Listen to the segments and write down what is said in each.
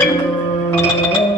Thank you.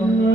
from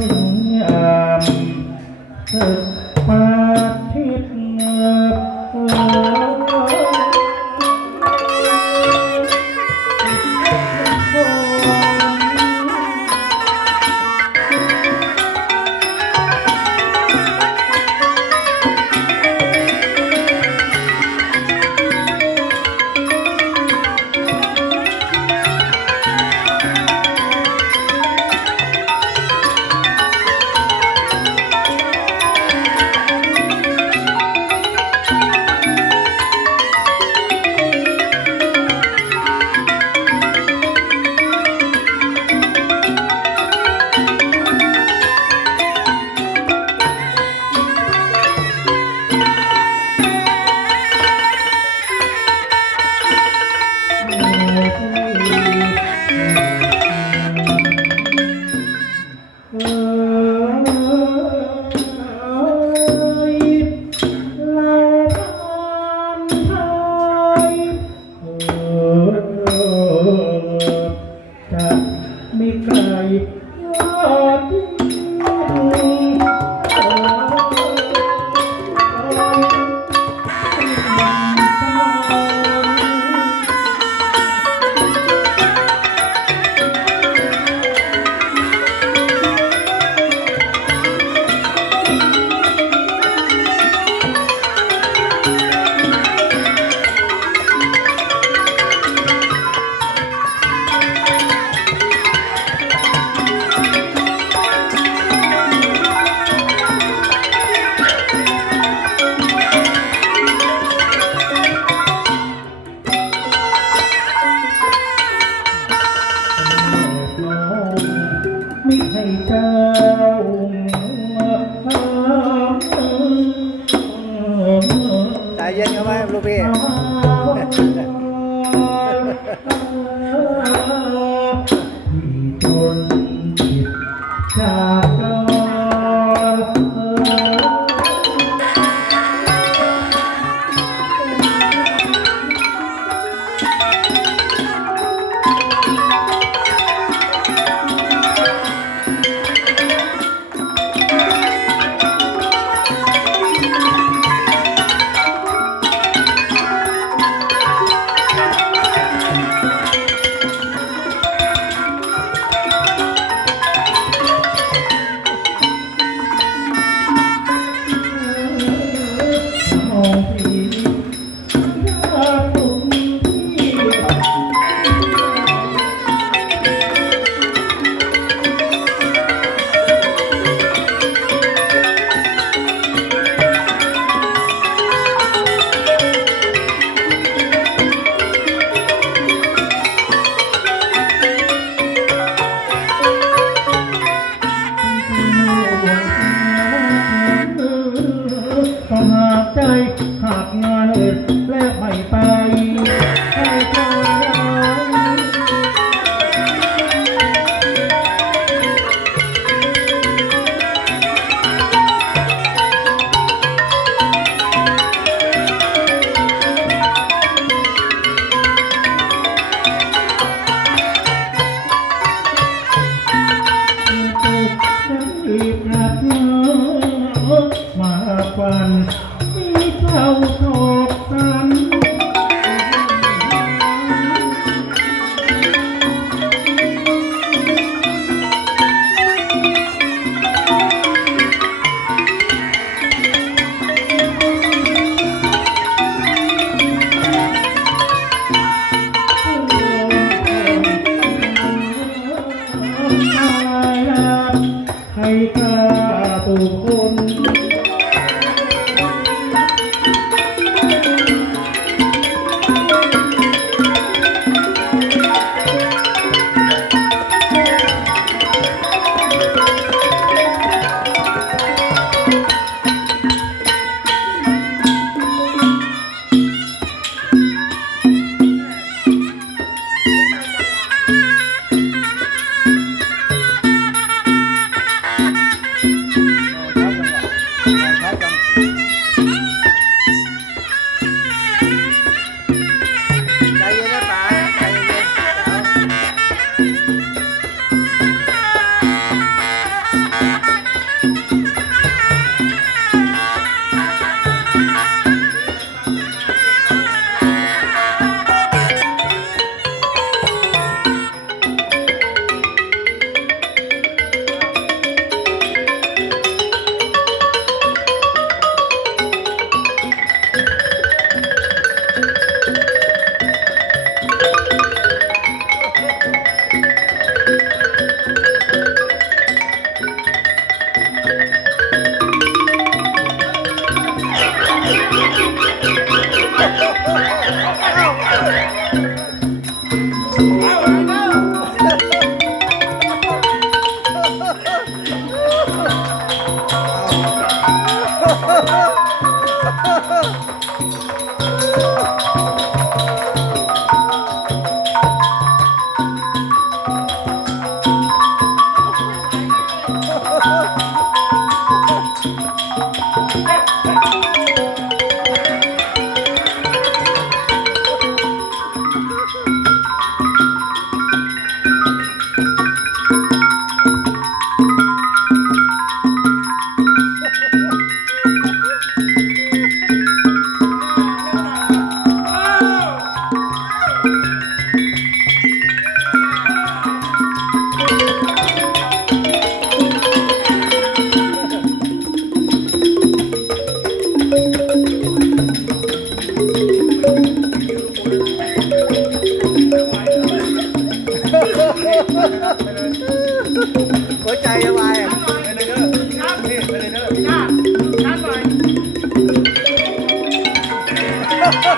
งามเธอมา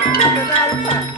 เดินหน้าลูกสาว